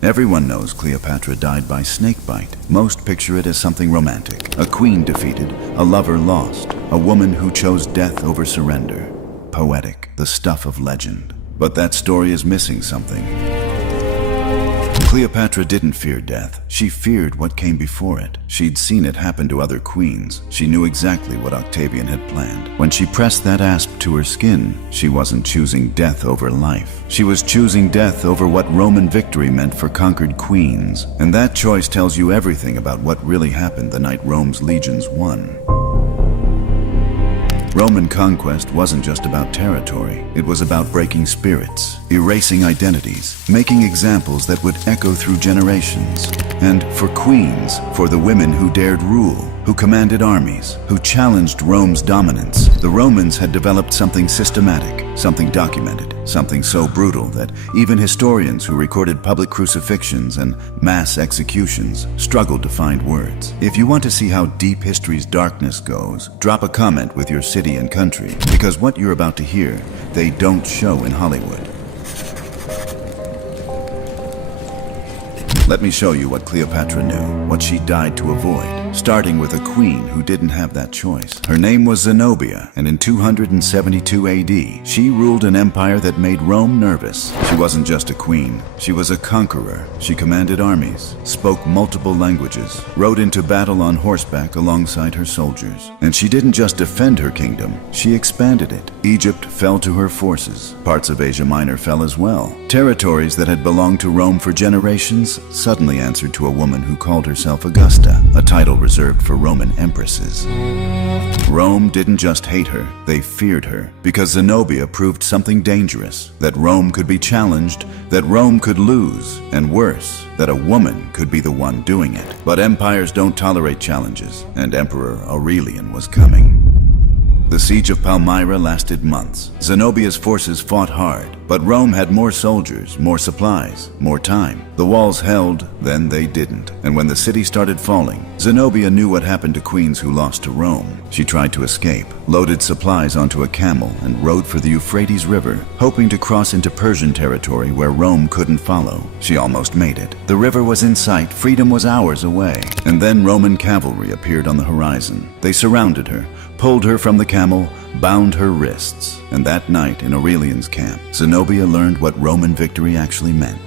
Everyone knows Cleopatra died by snakebite. Most picture it as something romantic. A queen defeated, a lover lost, a woman who chose death over surrender. Poetic, the stuff of legend. But that story is missing something. Cleopatra didn't fear death. She feared what came before it. She'd seen it happen to other queens. She knew exactly what Octavian had planned. When she pressed that asp to her skin, she wasn't choosing death over life. She was choosing death over what Roman victory meant for conquered queens. And that choice tells you everything about what really happened the night Rome's legions won. Roman conquest wasn't just about territory. It was about breaking spirits, erasing identities, making examples that would echo through generations. And for queens, for the women who dared rule, who commanded armies, who challenged Rome's dominance, the Romans had developed something systematic, something documented, something so brutal that even historians who recorded public crucifixions and mass executions struggled to find words. If you want to see how deep history's darkness goes, drop a comment with your city and country, because what you're about to hear, they don't show in Hollywood. Let me show you what Cleopatra knew, what she died to avoid, starting with a queen who didn't have that choice. Her name was Zenobia, and in 272 AD, she ruled an empire that made Rome nervous. She wasn't just a queen, she was a conqueror. She commanded armies, spoke multiple languages, rode into battle on horseback alongside her soldiers. And she didn't just defend her kingdom, she expanded it. Egypt fell to her forces. Parts of Asia Minor fell as well. Territories that had belonged to Rome for generations suddenly answered to a woman who called herself Augusta, a title reserved for Roman empresses. Rome didn't just hate her, they feared her, because Zenobia proved something dangerous, that Rome could be challenged, that Rome could lose, and worse, that a woman could be the one doing it. But empires don't tolerate challenges, and Emperor Aurelian was coming. The siege of Palmyra lasted months. Zenobia's forces fought hard, but Rome had more soldiers, more supplies, more time. The walls held, then they didn't. And when the city started falling, Zenobia knew what happened to queens who lost to Rome. She tried to escape, loaded supplies onto a camel, and rode for the Euphrates River, hoping to cross into Persian territory where Rome couldn't follow. She almost made it. The river was in sight, freedom was hours away. And then Roman cavalry appeared on the horizon. They surrounded her, pulled her from the camel, bound her wrists. And that night in Aurelian's camp, Zenobia learned what Roman victory actually meant.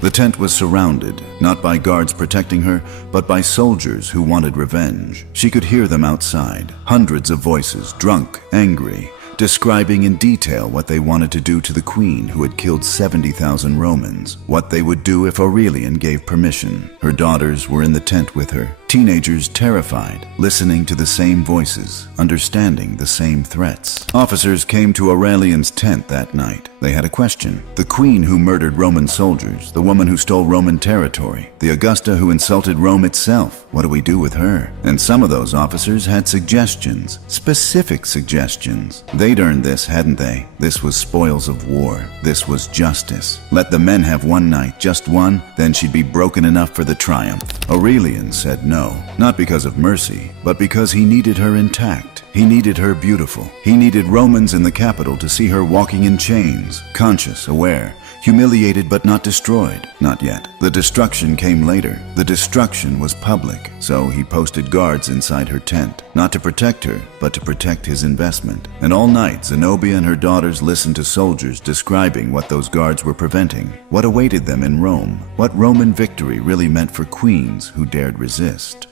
The tent was surrounded, not by guards protecting her, but by soldiers who wanted revenge. She could hear them outside, hundreds of voices, drunk, angry, describing in detail what they wanted to do to the queen who had killed 70,000 Romans, what they would do if Aurelian gave permission. Her daughters were in the tent with her, teenagers terrified, listening to the same voices, understanding the same threats. Officers came to Aurelian's tent that night. They had a question. The queen who murdered Roman soldiers, the woman who stole Roman territory, the Augusta who insulted Rome itself, what do we do with her? And some of those officers had suggestions, specific suggestions. They'd earned this, hadn't they? This was spoils of war. This was justice. Let the men have one night, just one, then she'd be broken enough for the triumph. Aurelian said no, not because of mercy, but because he needed her intact. He needed her beautiful. He needed Romans in the capital to see her walking in chains, conscious, aware, humiliated but not destroyed. Not yet. The destruction came later. The destruction was public, so he posted guards inside her tent, not to protect her, but to protect his investment. And all night, Zenobia and her daughters listened to soldiers describing what those guards were preventing, what awaited them in Rome, what Roman victory really meant for queens who dared resist.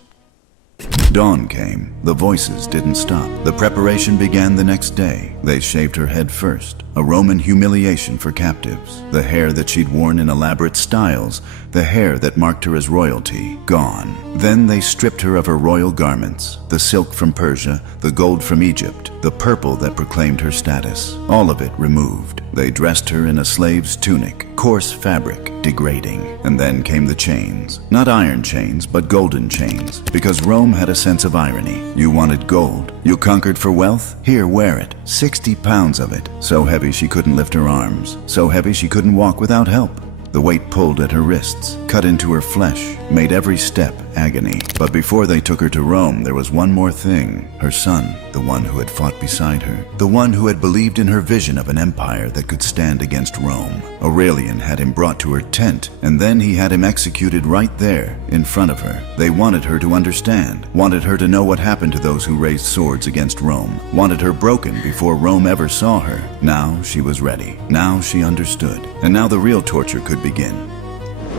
Dawn came. The voices didn't stop. The preparation began the next day. They shaved her head first, a Roman humiliation for captives. The hair that she'd worn in elaborate styles, the hair that marked her as royalty, gone. Then they stripped her of her royal garments, the silk from Persia, the gold from Egypt, the purple that proclaimed her status. All of it removed. They dressed her in a slave's tunic, coarse fabric, degrading. And then came the chains. Not iron chains, but golden chains, because Rome had a sense of irony. You wanted gold. You conquered for wealth? Here, wear it. 60 pounds of it. So heavy she couldn't lift her arms. So heavy she couldn't walk without help. The weight pulled at her wrists, cut into her flesh, made every step, agony. But before they took her to Rome, there was one more thing. Her son, the one who had fought beside her, the one who had believed in her vision of an empire that could stand against Rome. Aurelian had him brought to her tent, and then he had him executed right there, in front of her. They wanted her to understand, wanted her to know what happened to those who raised swords against Rome, wanted her broken before Rome ever saw her. Now she was ready. Now she understood. And now the real torture could begin.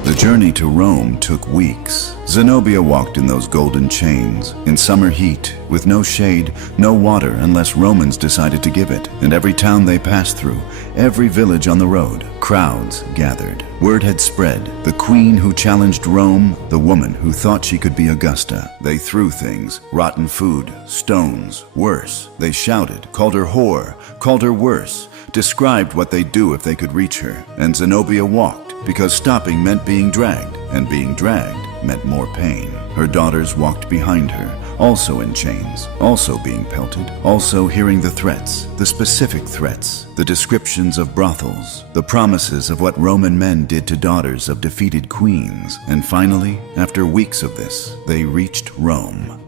The journey to Rome took weeks. Zenobia walked in those golden chains, in summer heat, with no shade, no water unless Romans decided to give it. And every town they passed through, every village on the road, crowds gathered. Word had spread. The queen who challenged Rome, the woman who thought she could be Augusta. They threw things, rotten food, stones, worse. They shouted, called her whore, called her worse, described what they'd do if they could reach her. And Zenobia walked, because stopping meant being dragged, and being dragged meant more pain. Her daughters walked behind her, also in chains, also being pelted, also hearing the threats, the specific threats, the descriptions of brothels, the promises of what Roman men did to daughters of defeated queens. And finally, after weeks of this, they reached Rome.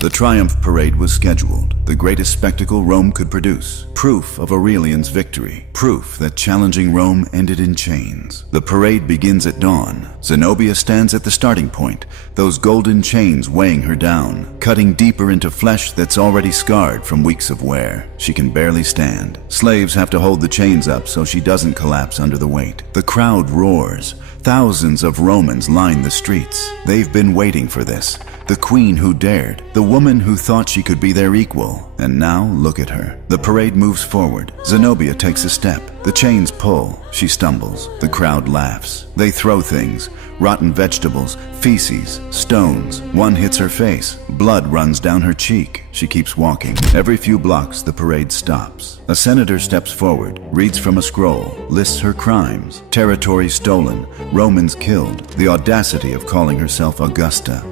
The Triumph Parade was scheduled, the greatest spectacle Rome could produce. Proof of Aurelian's victory. Proof that challenging Rome ended in chains. The parade begins at dawn. Zenobia stands at the starting point, those golden chains weighing her down, cutting deeper into flesh that's already scarred from weeks of wear. She can barely stand. Slaves have to hold the chains up so she doesn't collapse under the weight. The crowd roars. Thousands of Romans line the streets. They've been waiting for this. The queen who dared, the woman who thought she could be their equal. And now look at her. The parade moves forward. Zenobia takes a step. The chains pull. She stumbles. The crowd laughs. They throw things. Rotten vegetables, feces, stones. One hits her face. Blood runs down her cheek. She keeps walking. Every few blocks, the parade stops. A senator steps forward, reads from a scroll, lists her crimes. Territory stolen, Romans killed, the audacity of calling herself Augusta.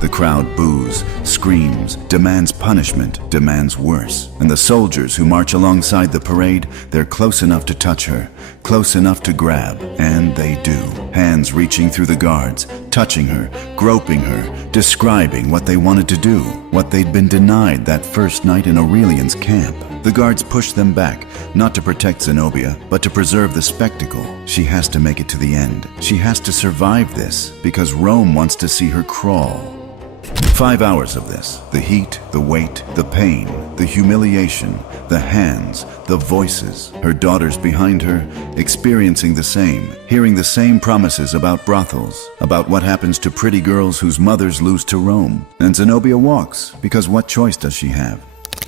The crowd boos, screams, demands punishment, demands worse. And the soldiers who march alongside the parade, they're close enough to touch her, close enough to grab, and they do. Hands reaching through the guards, touching her, groping her, describing what they wanted to do, what they'd been denied that first night in Aurelian's camp. The guards push them back, not to protect Zenobia, but to preserve the spectacle. She has to make it to the end. She has to survive this, because Rome wants to see her crawl. 5 hours of this. The heat, the weight, the pain, the humiliation, the hands, the voices. Her daughters behind her, experiencing the same, hearing the same promises about brothels, about what happens to pretty girls whose mothers lose to Rome. And Zenobia walks, because what choice does she have?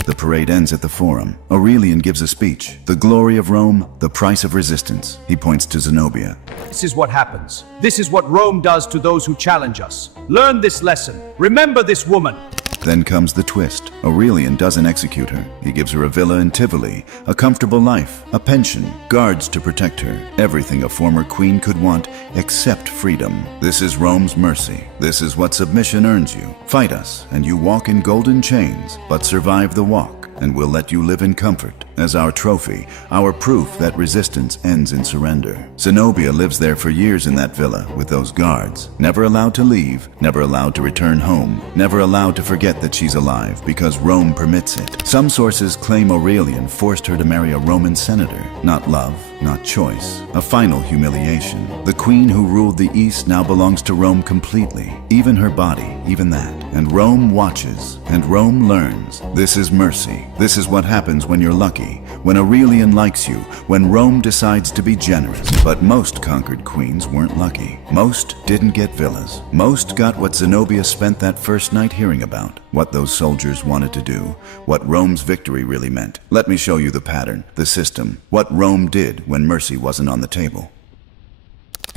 The parade ends at the Forum. Aurelian gives a speech. The glory of Rome, the price of resistance. He points to Zenobia. This is what happens. This is what Rome does to those who challenge us. Learn this lesson. Remember this woman. Then comes the twist. Aurelian doesn't execute her. He gives her a villa in Tivoli, a comfortable life, a pension, guards to protect her, everything a former queen could want except freedom. This is Rome's mercy. This is what submission earns you. Fight us, and you walk in golden chains, but survive the walk, and we'll let you live in comfort. As our trophy, our proof that resistance ends in surrender. Zenobia lives there for years in that villa with those guards, never allowed to leave, never allowed to return home, never allowed to forget that she's alive because Rome permits it. Some sources claim Aurelian forced her to marry a Roman senator. Not love, not choice. A final humiliation. The queen who ruled the East now belongs to Rome completely. Even her body, even that. And Rome watches, and Rome learns. This is mercy. This is what happens when you're lucky. When Aurelian likes you, when Rome decides to be generous. But most conquered queens weren't lucky. Most didn't get villas. Most got what Zenobia spent that first night hearing about, what those soldiers wanted to do, what Rome's victory really meant. Let me show you the pattern, the system, what Rome did when mercy wasn't on the table.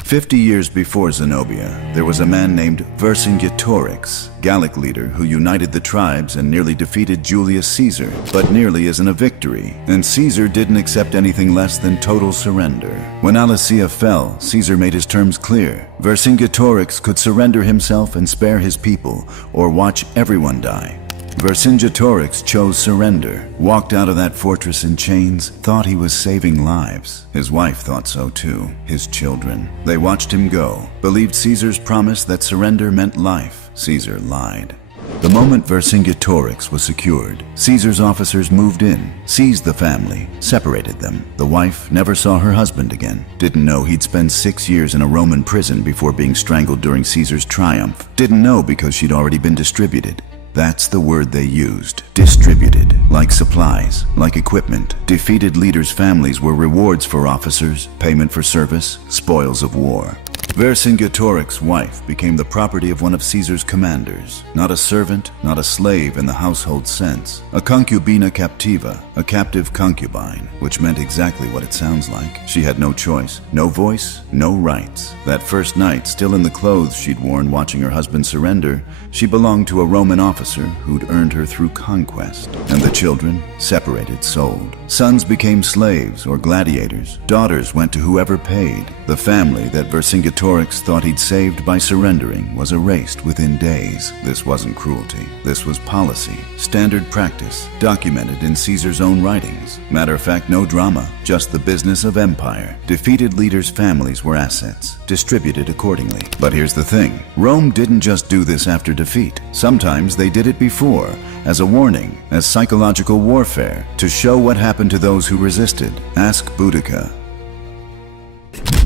50 years before Zenobia, there was a man named Vercingetorix, Gallic leader who united the tribes and nearly defeated Julius Caesar, but nearly isn't a victory, and Caesar didn't accept anything less than total surrender. When Alesia fell, Caesar made his terms clear. Vercingetorix could surrender himself and spare his people, or watch everyone die. Vercingetorix chose surrender, walked out of that fortress in chains, thought he was saving lives. His wife thought so too, his children. They watched him go, believed Caesar's promise that surrender meant life. Caesar lied. The moment Vercingetorix was secured, Caesar's officers moved in, seized the family, separated them. The wife never saw her husband again. Didn't know he'd spend 6 years in a Roman prison before being strangled during Caesar's triumph. Didn't know because she'd already been distributed. That's the word they used. Distributed. Like supplies, like equipment. Defeated leaders' families were rewards for officers, payment for service, spoils of war. Vercingetorix's wife became the property of one of Caesar's commanders. Not a servant, not a slave in the household sense. A concubina captiva, a captive concubine, which meant exactly what it sounds like. She had no choice, no voice, no rights. That first night, still in the clothes she'd worn watching her husband surrender, she belonged to a Roman officer who'd earned her through conquest. And the children, separated, sold. Sons became slaves or gladiators. Daughters went to whoever paid. The family that Vercingetorix thought he'd saved by surrendering was erased within days. This wasn't cruelty. This was policy, standard practice, documented in Caesar's own writings. Matter of fact, no drama, just the business of empire. Defeated leaders' families were assets, distributed accordingly. But here's the thing, Rome didn't just do this after defeat. Sometimes they did it before, as a warning, as psychological warfare, to show what happened to those who resisted. Ask Boudica.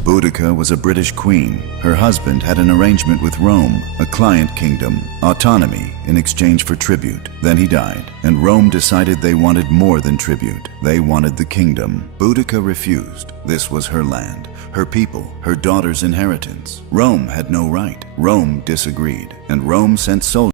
Boudica was a British queen. Her husband had an arrangement with Rome, a client kingdom, autonomy in exchange for tribute. Then he died, and Rome decided they wanted more than tribute. They wanted the kingdom. Boudica refused. This was her land, her people, her daughter's inheritance. Rome had no right. Rome disagreed, and Rome sent soldiers